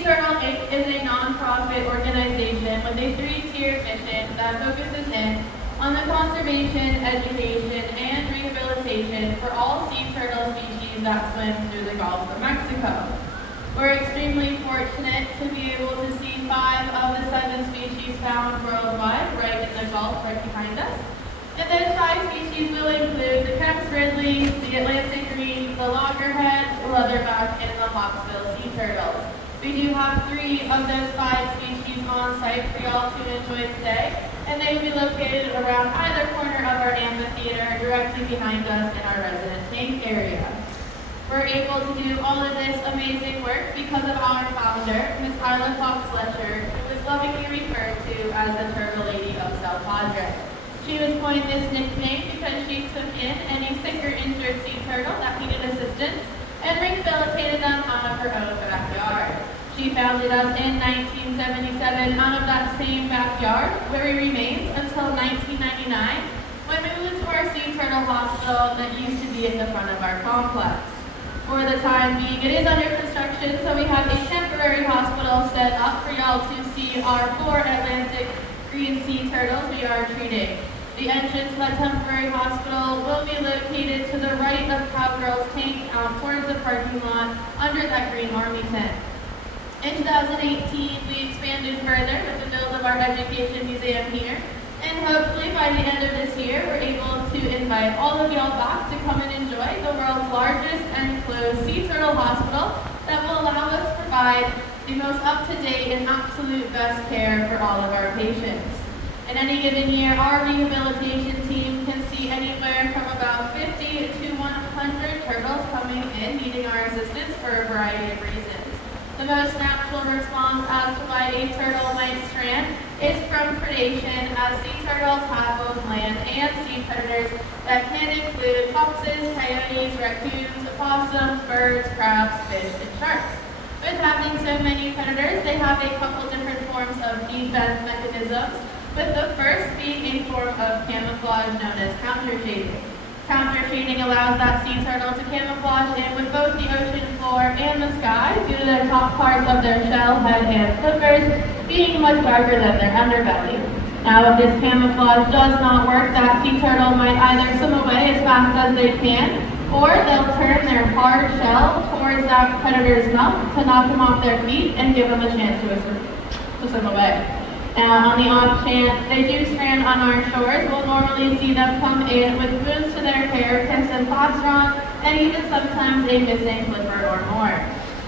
Sea Turtle Inc. is a non-profit organization with a three-tiered mission that focuses in on the conservation, education, and rehabilitation for all sea turtle species that swim through the Gulf of Mexico. We're extremely fortunate to be able to see 5 of the 7 species found worldwide right in the Gulf right behind us. And those 5 species will include the Kemp's Ridley, the Atlantic green, the loggerhead, the leatherback, and the hawksbill sea turtles. We do have 3 of those 5 species on site for y'all to enjoy today, and they will be located around either corner of our amphitheater directly behind us in our resident tank area. We're able to do all of this amazing work because of our founder, Ms. Isla Fox-Letcher, who is lovingly referred to as the Turtle Lady of South Padre. She was coined this nickname because she took in any sick or injured sea turtle that needed assistance and rehabilitated them out of her own backyard. She founded us in 1977 out of that same backyard, where we remained until 1999, when we moved to our sea turtle hospital that used to be at the front of our complex. For the time being, it is under construction, so we have a temporary hospital set up for y'all to see our 4 Atlantic green sea turtles we are treating. The entrance to that temporary hospital will be located to the right of Cowgirl's tank out towards the parking lot under that green army tent. In 2018, we expanded further with the build of our education museum here, and hopefully by the end of this year, we're able to invite all of y'all back to come and enjoy the world's largest enclosed sea turtle hospital that will allow us to provide the most up-to-date and absolute best care for all of our patients. In any given year, our rehabilitation team can see anywhere from about 50 to 100 turtles coming in needing our assistance for a variety of reasons. The most natural response as to why a turtle might strand is from predation, as sea turtles have both land and sea predators that can include foxes, coyotes, raccoons, opossums, birds, crabs, fish, and sharks. With having so many predators, they have a couple different forms of defense mechanisms, with the first being a form of camouflage known as countershading. Countershading allows that sea turtle to camouflage in with both the ocean floor and the sky due to the top parts of their shell, head, and flippers being much darker than their underbelly. Now, if this camouflage does not work, that sea turtle might either swim away as fast as they can, or they'll turn their hard shell towards that predator's mouth to knock them off their feet and give them a chance to swim away. Now, on the off chance they do strand on our shores, we'll normally see them come in with wounds to their carapace and plastron, and even sometimes a missing flipper or more.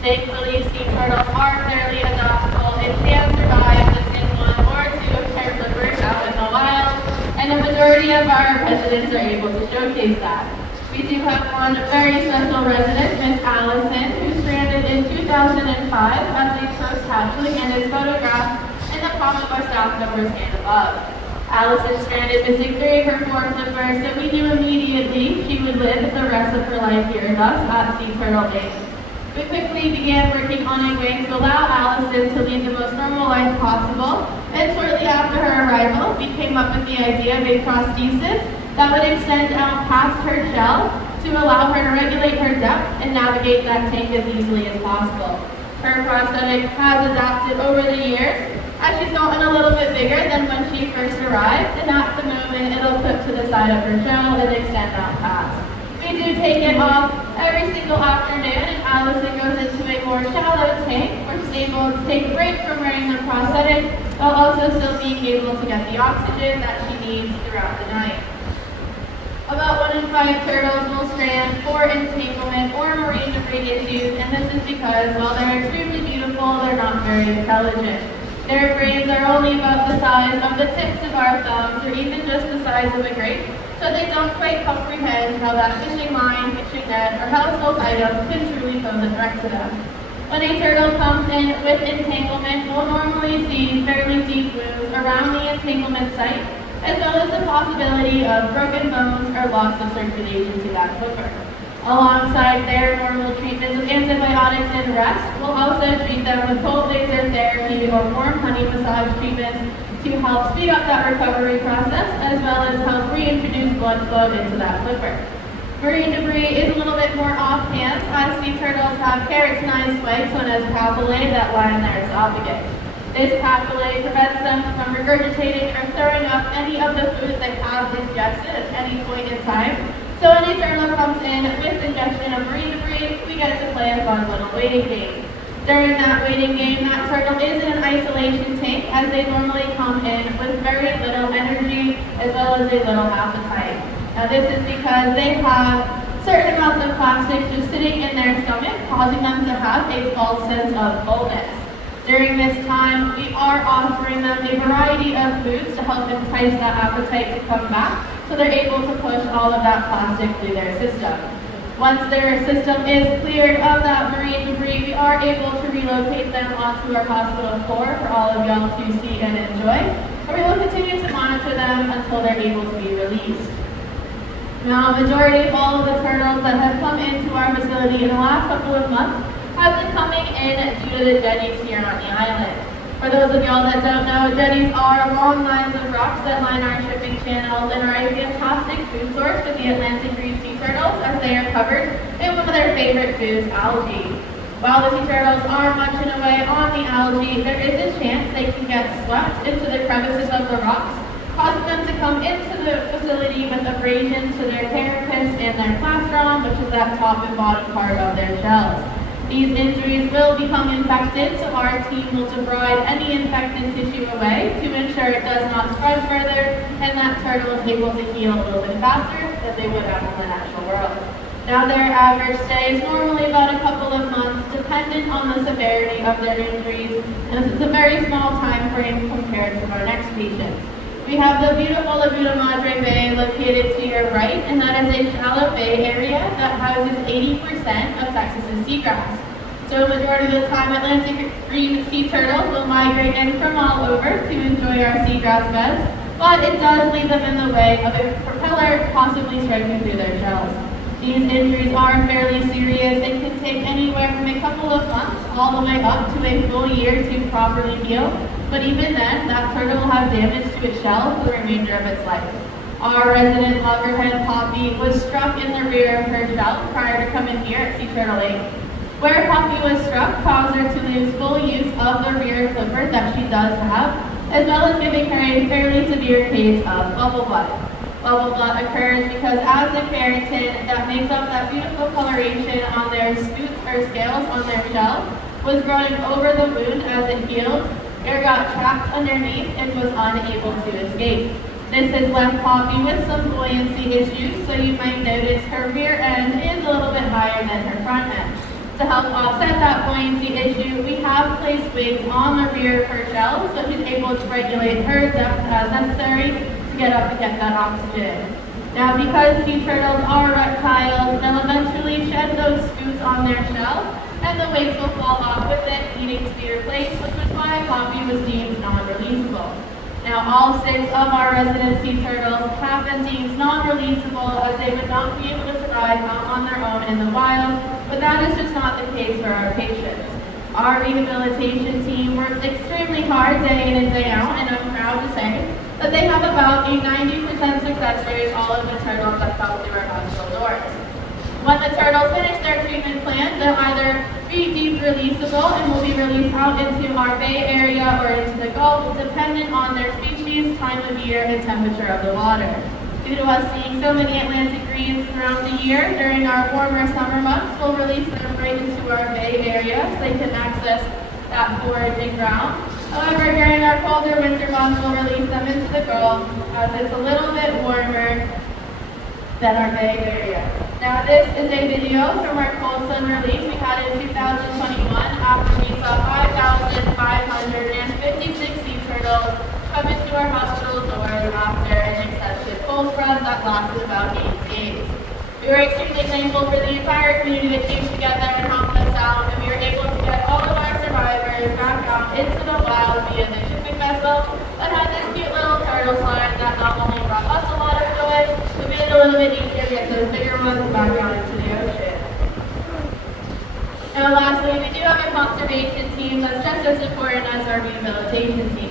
Thankfully, sea turtles are fairly adaptable and can survive missing 1 or 2 of their flippers out in the wild, and a majority of our residents are able to showcase that. We do have one very special resident, Miss Allison, who stranded in 2005 as a post-hatchling and is photographed in the palm of our staff member's hand above. Allison stranded missing 3 of her 4 flippers, so we knew immediately she would live the rest of her life here with us at Sea Turtle Inc. We quickly began working on a way to allow Allison to lead the most normal life possible, and shortly after her arrival, we came up with the idea of a prosthesis that would extend out past her shell to allow her to regulate her depth and navigate that tank as easily as possible. Her prosthetic has adapted over the years, as she's gotten a little bit bigger than when she first arrived, and at the moment it'll clip to the side of her shell and extend out past. We do take it off every single afternoon, and Allison goes into a more shallow tank where she's able to take a break from wearing the prosthetic while also still being able to get the oxygen that she needs throughout the night. About 1 in 5 turtles will strand for entanglement or marine debris issues, and this is because while they're extremely beautiful, they're not very intelligent. Their brains are only about the size of the tips of our thumbs, or even just the size of a grape, so they don't quite comprehend how that fishing line, fishing net, or household item can truly pose a threat to them. When a turtle comes in with entanglement, we'll normally see fairly deep wounds around the entanglement site, as well as the possibility of broken bones or loss of circulation to that flipper. Alongside their normal treatments with antibiotics and rest, we'll also treat them with cold laser therapy or warm honey massage treatments to help speed up that recovery process, as well as help reintroduce blood flow into that flipper. Marine debris is a little bit more offhand, as sea turtles have keratinized spikes known as papillae that line their esophagus. This papillae prevents them from regurgitating or throwing up any of the food they have ingested at any point in time. So any turtle comes in with ingestion of marine debris, we get to play a fun little waiting game. During that waiting game, that turtle is in an isolation tank, as they normally come in with very little energy as well as a little appetite. Now this is because they have certain amounts of plastic just sitting in their stomach, causing them to have a false sense of fullness. During this time, we are offering them a variety of foods to help entice that appetite to come back, so they're able to push all of that plastic through their system. Once their system is cleared of that marine debris, we are able to relocate them onto our hospital floor for all of y'all to see and enjoy, and we will continue to monitor them until they're able to be released. Now, a majority of all of the turtles that have come into our facility in the last couple of months have been coming in due to the jetties here on the island. For those of y'all that don't know, jetties are long lines of rocks that line our shipping channels and are a fantastic food source for the Atlantic green sea turtles, as they are covered in one of their favorite foods, algae. While the sea turtles are munching away on the algae, there is a chance they can get swept into the crevices of the rocks, causing them to come into the facility with abrasions to their carapace and their plastron, which is that top and bottom part of their shells. These injuries will become infected, so our team will debride any infected tissue away to ensure it does not spread further, and that turtle is able to heal a little bit faster than they would have in the natural world. Now, their average stay is normally about a couple of months, dependent on the severity of their injuries, and this is a very small time frame compared to our next patients. We have the beautiful Laguna Madre Bay located to your right, and that is a shallow bay area that houses 80% of Texas's seagrass. So the majority of the time, Atlantic green sea turtles will migrate in from all over to enjoy our seagrass beds, but it does leave them in the way of a propeller possibly striking through their shells. These injuries are fairly serious and can take anywhere from a couple of months all the way up to a full year to properly heal. But even then, that turtle will have damage to its shell for the remainder of its life. Our resident loggerhead Poppy was struck in the rear of her shell prior to coming here at Sea Turtle Lake. Where Poppy was struck caused her to lose full use of the rear flipper that she does have, as well as giving her a fairly severe case of bubble butt. Bubble butt occurs because as the keratin that makes up that beautiful coloration on their scutes or scales on their shell was growing over the wound as it healed, air got trapped underneath and was unable to escape. This has left Poppy with some buoyancy issues, so you might notice her rear end is a little bit higher than her front end. To help offset that buoyancy issue, we have placed wigs on the rear of her shell so she's able to regulate her depth as necessary to get up and get that oxygen. Now, because sea turtles are reptiles, they'll eventually shed those scutes on their shell, and the wigs will fall off with it, needing to be replaced, which was why Poppy was deemed non-releasable. Now, all 6 of our resident sea turtles have been deemed non-releasable, as they would not be able to survive out on their own in the wild, but that is just not the case for our patients. Our rehabilitation team works extremely hard day in and day out, and I'm proud to say that they have about a 90% success rate all of the turtles that come through our hospital doors. When the turtles finish their treatment plan, they'll either be deemed releasable and will be released out into our bay area or into the Gulf, dependent on their species, time of year, and temperature of the water. Due to us seeing so many Atlantic greens throughout the year, during our warmer summer months, we'll release them right into our bay area so they can access that foraging ground. However, during our colder winter months, we'll release them into the Gulf as it's a little bit warmer than our bay area. Now, this is a video from our cold sun release we had in 2021 after we saw 5,556 sea turtles come into our hospital doors after an excessive cold front that lasted about 8 days. We were extremely thankful for the entire community that came together and helped us out, and we were able to get all of our survivors back out into the wild via the shipping vessel that had this cute little turtle slide that not only brought us a lot of joy, but made it a little bit easier to get those bigger ones back out into the ocean. Now, lastly, we do have a conservation team that's just as important as our rehabilitation team.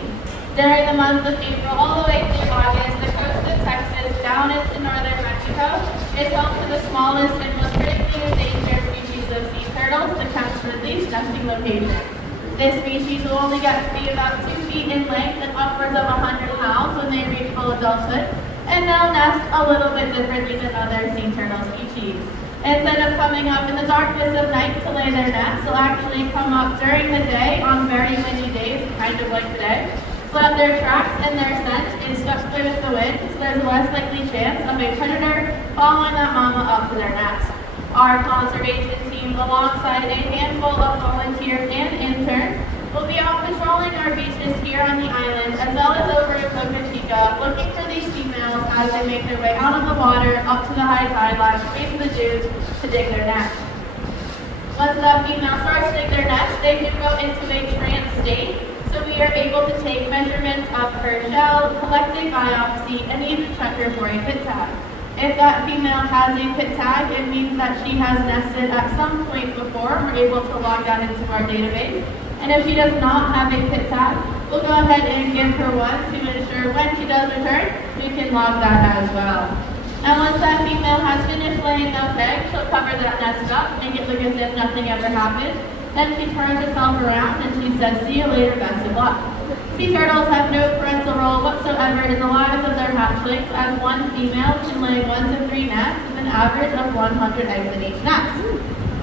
During the months of April all the way through August, the coast of Texas down into northern Mexico Mexico, is home to the smallest and most critically endangered species of sea turtles to catch at least nesting locations. This species will only get to be about 2 feet in length and upwards of 100 pounds when they reach full adulthood, and they'll nest a little bit differently than other sea turtle species. Instead of coming up in the darkness of night to lay their nests, they'll actually come up during the day on very windy days, kind of like today, so that their tracks and their scent is swept away with the wind, so there's a less likely chance of a predator following that mama up to their nest. Our conservation team, alongside a handful of volunteers and interns, will be out patrolling our beaches here on the island, as well as over in Boca Chica, looking for these females as they make their way out of the water, up to the high tide line, straight to the dunes to dig their nest. Once that female starts to dig their nest, they can go into a trance state, so we are able to take measurements of her shell, collect a biopsy, and even check her for a pit tag. If that female has a pit tag, it means that she has nested at some point before, and we're able to log that into our database. And if she does not have a pit tag, we'll go ahead and give her one to ensure when she does return, we can log that as well. And once that female has finished laying those eggs, she'll cover that nest up, make it look as if nothing ever happened. Then she turns herself around and she says, "See you later, best of luck." Sea turtles have no parental role whatsoever in the lives of their hatchlings, as one female can lay 1 to 3 nests with an average of 100 eggs in each nest.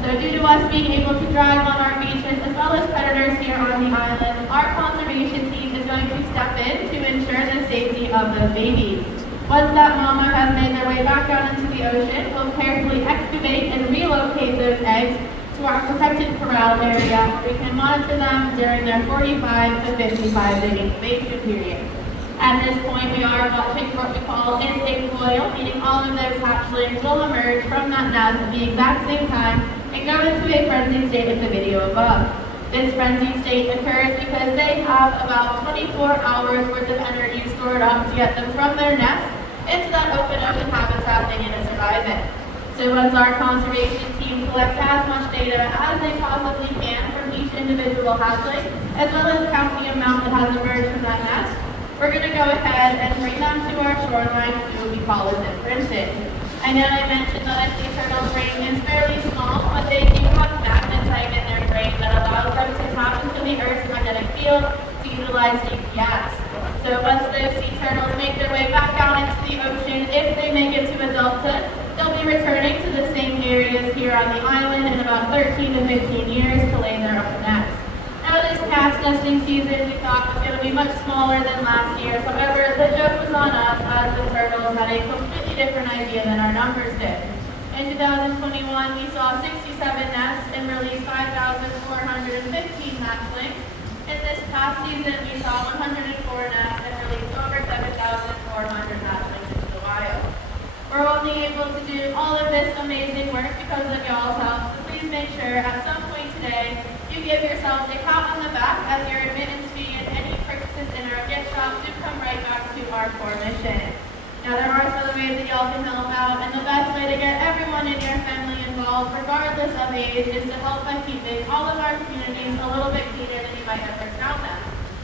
So due to us being able to drive on our beaches as well as predators here on the island, our conservation team is going to step in to ensure the safety of those babies. Once that mama has made their way back out into the ocean, we'll carefully excavate and relocate those eggs to our protected corral area where we can monitor them during their 45 to 55-day incubation period. At this point, we are watching what we call intake coil, meaning all of those hatchlings will emerge from that nest at the exact same time and go into a frenzied state like the video above. This frenzied state occurs because they have about 24 hours worth of energy stored up to get them from their nest into that open ocean habitat they need to survive in. So once our conservation team collects as much data as they possibly can from each individual hatchling, as well as count the amount that has emerged from that nest, we're going to go ahead and bring them to our shoreline to do what we call as imprinting. I know I mentioned that a sea turtle's brain is fairly small, but they do have magnetite in their brain that allows them to tap into the Earth's magnetic field to utilize GPS. So once those sea turtles make their way back out into the ocean, if they make it to adulthood, they'll be returning to the same areas here on the island in about 13 to 15 years to lay their own nests. Now this past nesting season we thought was going to be much smaller than last year. However, the joke was on us as the turtles had a completely different idea than our numbers did. In 2021, we saw 67 nests and released 5,415 hatchlings. In this past season, we saw 104 nests and released over 7,400 hatchlings into the wild. We're only able to do all of this amazing work because of y'all's help, so please make sure at some point today you give yourselves a pat on the back as your admittance fee and any purchases in our gift shop do come right back to our core mission. Now there are some other ways that y'all can help out, and the best way to get everyone in your family involved, regardless of age, is to help by keeping all of our communities a little bit cleaner than you might have first found them.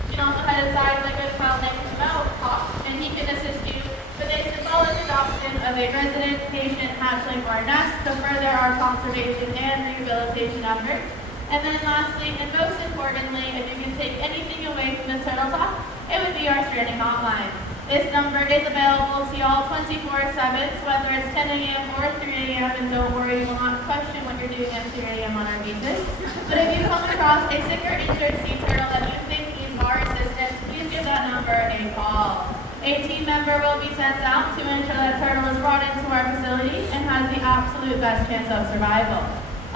You can also head aside to a good pal named Mel Pop, and he can assist you with a symbolic adoption of a resident patient hatchling or nest to further our conservation and rehabilitation efforts. And then lastly, and most importantly, if you can take anything away from this turtle talk, it would be our stranding hotline. This number is available to y'all 24/7, so whether it's 10 a.m. or 3 a.m., and don't worry, you will not question what you're doing at 3 a.m. on our beaches. But if you come across a sick or injured sea turtle that you think needs our assistance, please give that number a call. A team member will be sent out to ensure that turtle is brought into our facility and has the absolute best chance of survival.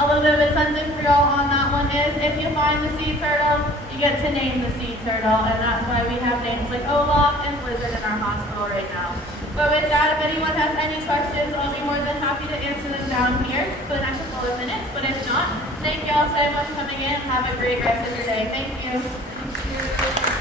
A little bit of incentive for y'all on that one is if you find the sea turtle, you get to name the sea turtle, and that's why we have names like Olaf and Blizzard in our hospital right now. But with that, if anyone has any questions, I'll be more than happy to answer them down here for the next couple of minutes. But if not, thank y'all so much for coming in. Have a great rest of your day. Thank you.